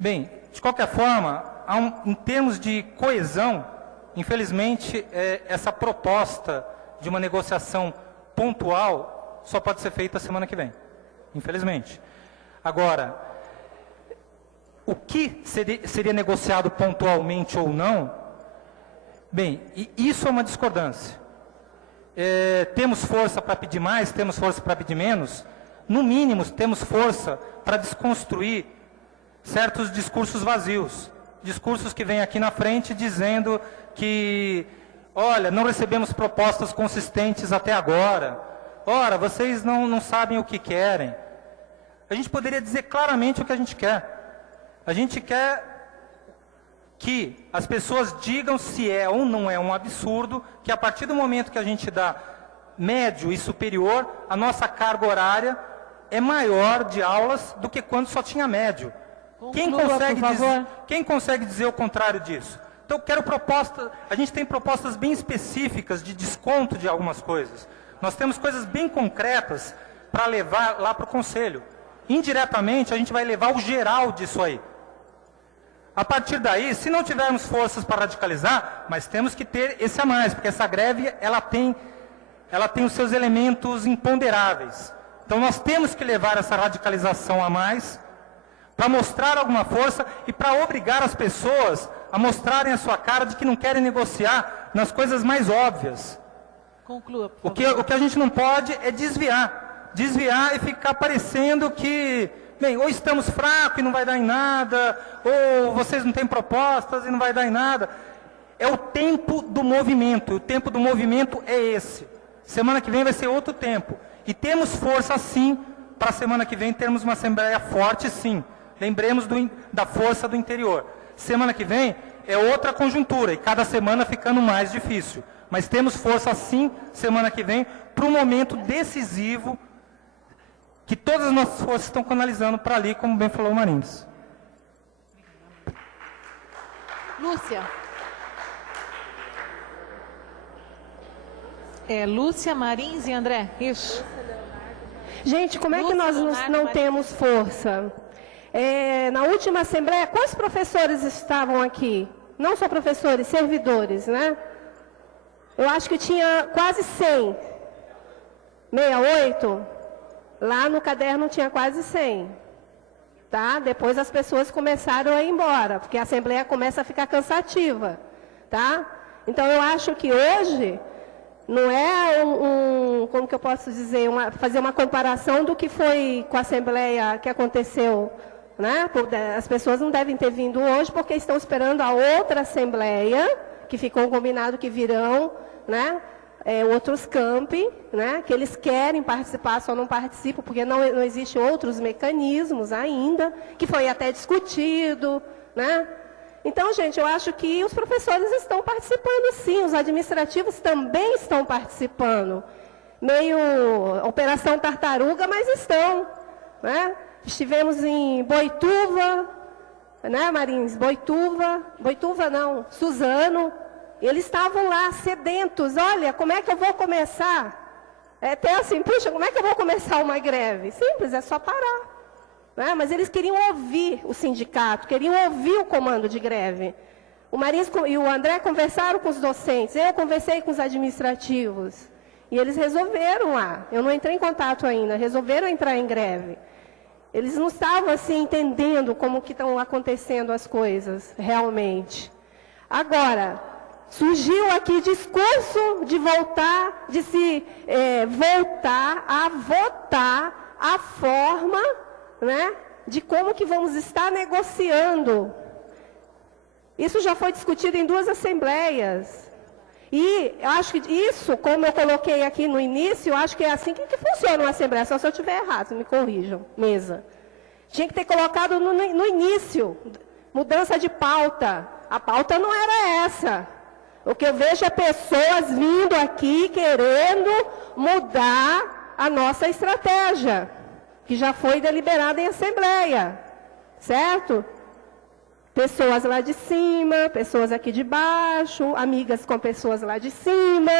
Bem, de qualquer forma, em termos de coesão, infelizmente, essa proposta de uma negociação pontual só pode ser feita semana que vem, infelizmente. Agora, o que seria negociado pontualmente ou não, bem, isso é uma discordância. Temos força para pedir mais, temos força para pedir menos, no mínimo temos força para desconstruir certos discursos vazios, discursos que vêm aqui na frente dizendo que, olha, não recebemos propostas consistentes até agora, ora, vocês não sabem o que querem. A gente poderia dizer claramente o que a gente quer. A gente quer que as pessoas digam se é ou não é um absurdo, que a partir do momento que a gente dá médio e superior, a nossa carga horária é maior de aulas do que quando só tinha médio. Quem consegue dizer o contrário disso? Então, eu quero proposta. A gente tem propostas bem específicas de desconto de algumas coisas. Nós temos coisas bem concretas para levar lá para o Conselho. Indiretamente, a gente vai levar o geral disso aí. A partir daí, se não tivermos forças para radicalizar, mas temos que ter esse a mais, porque essa greve ela tem os seus elementos imponderáveis. Então, nós temos que levar essa radicalização a mais, para mostrar alguma força e para obrigar as pessoas a mostrarem a sua cara de que não querem negociar nas coisas mais óbvias. Conclua, por favor. O que a gente não pode é desviar e ficar parecendo que, bem, ou estamos fracos e não vai dar em nada, ou vocês não têm propostas e não vai dar em nada. É o tempo do movimento, o tempo do movimento é esse. Semana que vem vai ser outro tempo. E temos força, sim, para a semana que vem termos uma Assembleia forte, sim. Lembremos da força do interior. Semana que vem é outra conjuntura, e cada semana ficando mais difícil. Mas temos força, sim, semana que vem, para um momento decisivo, que todas as nossas forças estão canalizando para ali, como bem falou o Marins. Lúcia. Lúcia, Marins e André. Isso. Gente, como é que nós não temos força? Na última Assembleia, quantos professores estavam aqui? Não só professores, servidores, né? Eu acho que tinha quase 100. 68? Lá no caderno tinha quase 100. Tá? Depois as pessoas começaram a ir embora, porque a Assembleia começa a ficar cansativa. Tá? Então, eu acho que hoje não é como que eu posso dizer, fazer uma comparação do que foi com a Assembleia que aconteceu, né? As pessoas não devem ter vindo hoje porque estão esperando a outra Assembleia, que ficou combinado que virão, né? Outros campi, né? Que eles querem participar, só não participam porque não existem outros mecanismos ainda, que foi até discutido, né? Então, gente, eu acho que os professores estão participando, sim, os administrativos também estão participando. Meio operação tartaruga, mas estão, né? Estivemos em Boituva, né, Marins? Boituva não, Suzano. Eles estavam lá sedentos. Olha, como é que eu vou começar? Até assim, puxa, como é que eu vou começar uma greve? Simples, é só parar. Né? Mas eles queriam ouvir o sindicato, queriam ouvir o comando de greve. O Marins e o André conversaram com os docentes, eu conversei com os administrativos. E eles resolveram lá. Eu não entrei em contato ainda, resolveram entrar em greve. Eles não estavam assim entendendo como que estão acontecendo as coisas realmente. Agora, surgiu aqui discurso de voltar, voltar a votar a forma, né, de como que vamos estar negociando. Isso já foi discutido em 2 assembleias. E eu acho que isso, como eu coloquei aqui no início, eu acho que é assim que funciona uma Assembleia, só se eu estiver errado, me corrijam, mesa. Tinha que ter colocado no início, mudança de pauta. A pauta não era essa. O que eu vejo é pessoas vindo aqui querendo mudar a nossa estratégia, que já foi deliberada em Assembleia, certo? Pessoas lá de cima, pessoas aqui de baixo, amigas com pessoas lá de cima,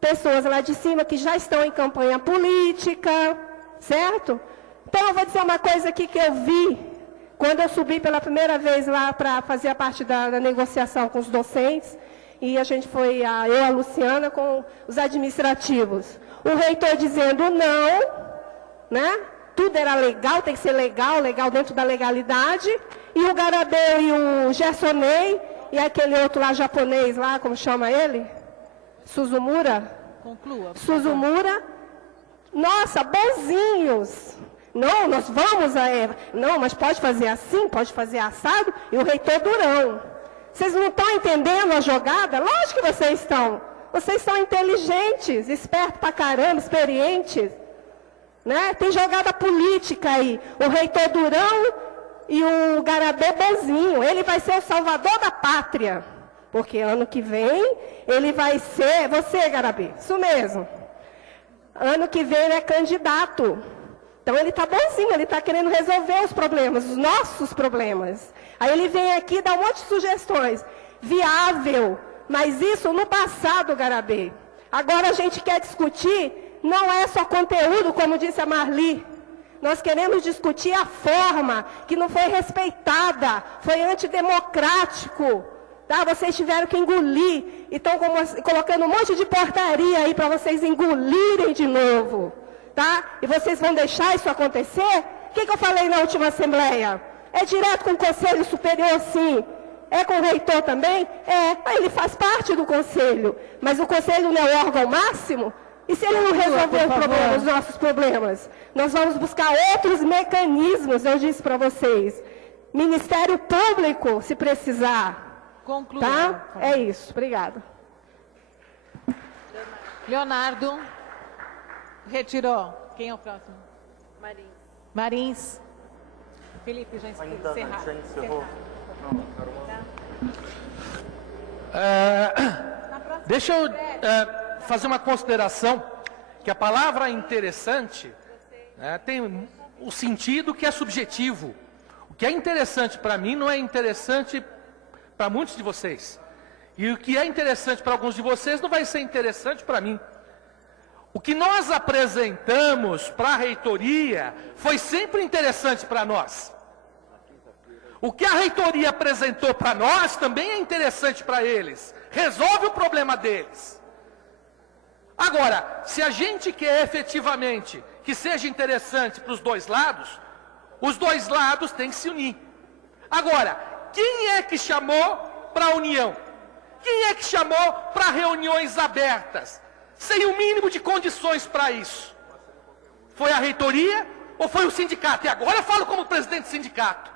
pessoas lá de cima que já estão em campanha política, certo? Então, eu vou dizer uma coisa aqui que eu vi Quando eu subi pela primeira vez lá para fazer a parte da negociação com os docentes, e a gente foi, eu, a Luciana, com os administrativos. O reitor dizendo não, né? Tudo era legal, tem que ser legal, legal dentro da legalidade. E o Garabê e o Gersonei, e aquele outro lá japonês lá, como chama ele? Suzumura? Conclua. Suzumura. Nossa, bonzinhos. Não, nós vamos não, mas pode fazer assim, pode fazer assado, e o reitor durão. Vocês não estão entendendo a jogada? Lógico que vocês estão. Vocês são inteligentes, espertos pra caramba, experientes. Né? Tem jogada política aí. O reitor Durão e o Garabê bonzinho. Ele vai ser o salvador da pátria. Porque ano que vem, ele vai ser... Você, Garabê, isso mesmo. Ano que vem ele é candidato. Então ele está bonzinho, ele está querendo resolver os problemas, os nossos problemas. Aí ele vem aqui e dá um monte de sugestões. Viável, mas isso no passado, Garabê. Agora a gente quer discutir, não é só conteúdo, como disse a Marli. Nós queremos discutir a forma que não foi respeitada, foi antidemocrático. Tá? Vocês tiveram que engolir. E estão colocando um monte de portaria aí para vocês engolirem de novo. Tá? E vocês vão deixar isso acontecer? O que eu falei na última Assembleia? É direto com o Conselho Superior, sim. É com o reitor também? É. Mas ele faz parte do Conselho. Mas o Conselho não é o órgão máximo? E se ele não resolver os nossos problemas? Nós vamos buscar outros mecanismos, eu disse para vocês. Ministério Público, se precisar. Conclua. Tá? É isso. Obrigada. Leonardo. Retirou. Quem é o próximo? Marins. Marins. Felipe, já encerrou. Deixa eu fazer uma consideração, que a palavra interessante tem o sentido que é subjetivo. O que é interessante para mim não é interessante para muitos de vocês. E o que é interessante para alguns de vocês não vai ser interessante para mim. O que nós apresentamos para a reitoria foi sempre interessante para nós. O que a reitoria apresentou para nós também é interessante para eles. Resolve o problema deles. Agora, se a gente quer efetivamente que seja interessante para os dois lados têm que se unir. Agora, quem é que chamou para a união? Quem é que chamou para reuniões abertas? Sem o mínimo de condições para isso. Foi a reitoria ou foi o sindicato? E agora eu falo como presidente do sindicato.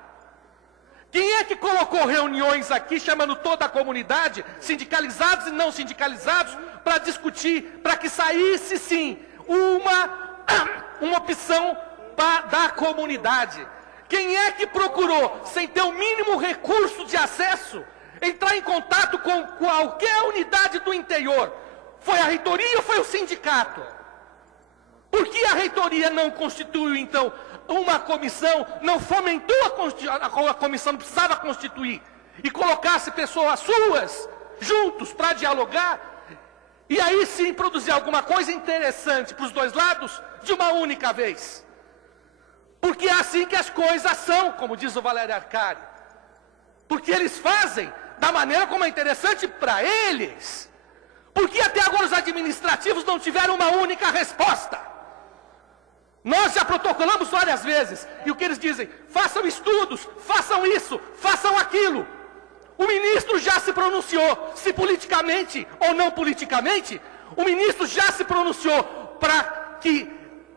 Quem é que colocou reuniões aqui, chamando toda a comunidade, sindicalizados e não sindicalizados, para discutir, para que saísse sim uma opção da comunidade? Quem é que procurou, sem ter o mínimo recurso de acesso, entrar em contato com qualquer unidade do interior? Foi a reitoria ou foi o sindicato? Por que a reitoria não constituiu, então, uma comissão, não fomentou a comissão, não precisava constituir, e colocasse pessoas suas, juntos, para dialogar, e aí sim produzir alguma coisa interessante para os dois lados, de uma única vez? Porque é assim que as coisas são, como diz o Valério Arcari. Porque eles fazem da maneira como é interessante para eles. Porque até agora os administrativos não tiveram uma única resposta. Nós já protocolamos várias vezes. E o que eles dizem? Façam estudos, façam isso, façam aquilo. O ministro já se pronunciou, se politicamente ou não politicamente, o ministro já se pronunciou para que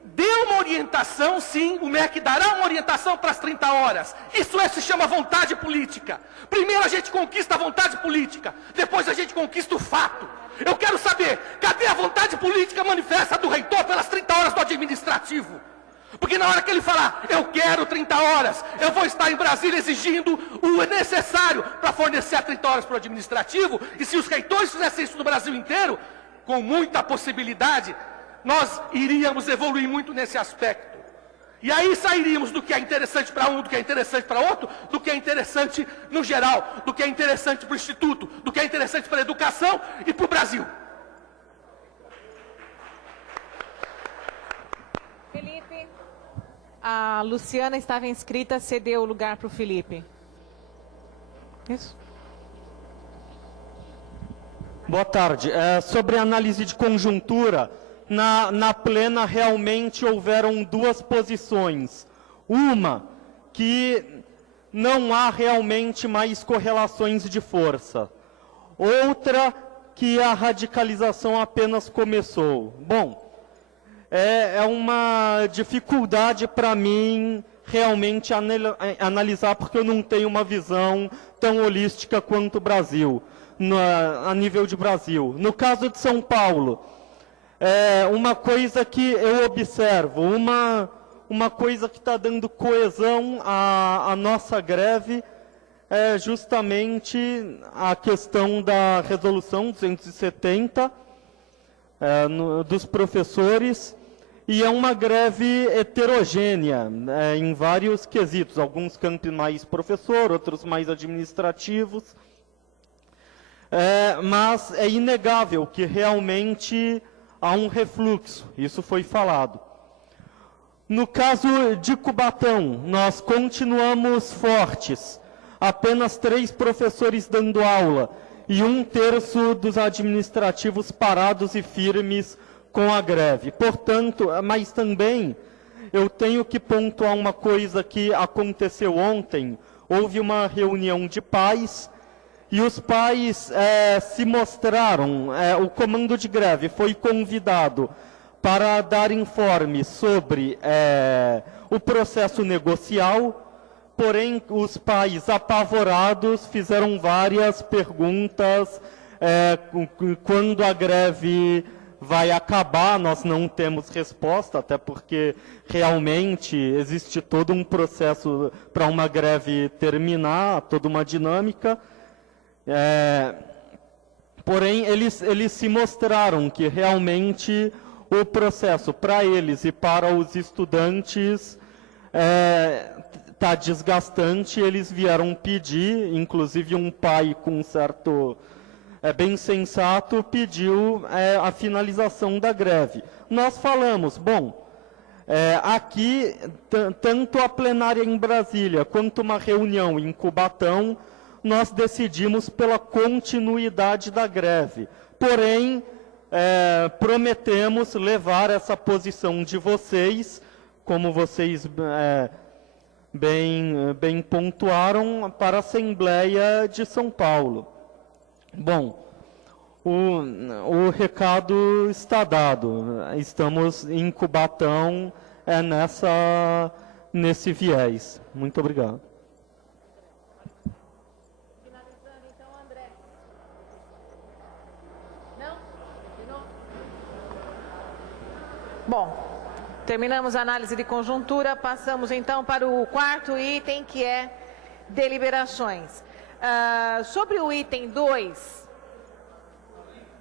dê uma orientação, sim, o MEC dará uma orientação para as 30 horas. Isso se chama vontade política. Primeiro a gente conquista a vontade política, depois a gente conquista o fato. Eu quero saber, cadê a vontade política manifesta do reitor pelas 30 horas do administrativo? Porque na hora que ele falar, eu quero 30 horas, eu vou estar em Brasília exigindo o necessário para fornecer as 30 horas para o administrativo, e se os reitores fizessem isso no Brasil inteiro, com muita possibilidade, nós iríamos evoluir muito nesse aspecto. E aí sairíamos do que é interessante para um, do que é interessante para outro, do que é interessante no geral, do que é interessante para o Instituto, do que é interessante para a educação e para o Brasil. Felipe, A Luciana estava inscrita, cedeu o lugar para o Felipe. Isso. Boa tarde. Sobre a análise de conjuntura, na plena realmente houveram duas posições. Uma, que não há realmente mais correlações de força. Outra, que a radicalização apenas começou. Bom, é uma dificuldade para mim realmente analisar, porque eu não tenho uma visão tão holística quanto o Brasil, a nível de Brasil. No caso de São Paulo, uma coisa que eu observo, uma coisa que está dando coesão à nossa greve é justamente a questão da resolução 270 dos professores, e é uma greve heterogênea em vários quesitos, alguns campos mais professor, outros mais administrativos, mas é inegável que realmente há um refluxo, isso foi falado. No caso de Cubatão, nós continuamos fortes, apenas 3 professores dando aula e 1/3 dos administrativos parados e firmes com a greve. Portanto, mas também eu tenho que pontuar uma coisa que aconteceu ontem. Houve uma reunião de pais e os pais se mostraram, o comando de greve foi convidado para dar informes sobre o processo negocial, porém os pais apavorados fizeram várias perguntas, quando a greve vai acabar. Nós não temos resposta, até porque realmente existe todo um processo para uma greve terminar, toda uma dinâmica. Porém, eles se mostraram que realmente o processo para eles e para os estudantes está desgastante. Eles vieram pedir, inclusive um pai com um certo... bem sensato, pediu a finalização da greve. Nós falamos, bom, aqui, tanto a plenária em Brasília, quanto uma reunião em Cubatão, nós decidimos pela continuidade da greve. Porém, prometemos levar essa posição de vocês, como vocês bem pontuaram, para a Assembleia de São Paulo. Bom, o recado está dado. Estamos em Cubatão nesse viés. Muito obrigado. Finalizando, então, André. Não? De novo? Bom, terminamos a análise de conjuntura. Passamos, então, para o 4º item, que é deliberações. Sobre o item 2,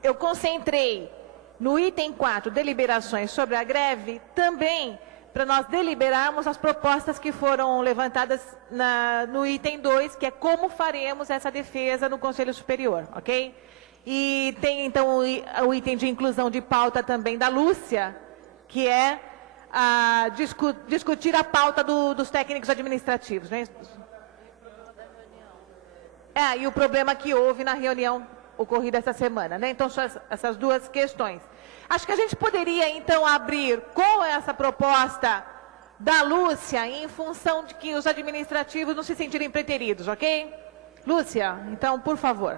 eu concentrei no item 4, deliberações sobre a greve, também para nós deliberarmos as propostas que foram levantadas no item 2, que é como faremos essa defesa no Conselho Superior, ok? E tem, então, o item de inclusão de pauta também da Lúcia, que é discutir a pauta dos técnicos administrativos, né? E o problema que houve na reunião ocorrida essa semana, né? Então, são essas duas questões. Acho que a gente poderia, então, abrir com essa proposta da Lúcia, em função de que os administrativos não se sentirem preteridos, ok? Lúcia, então, por favor.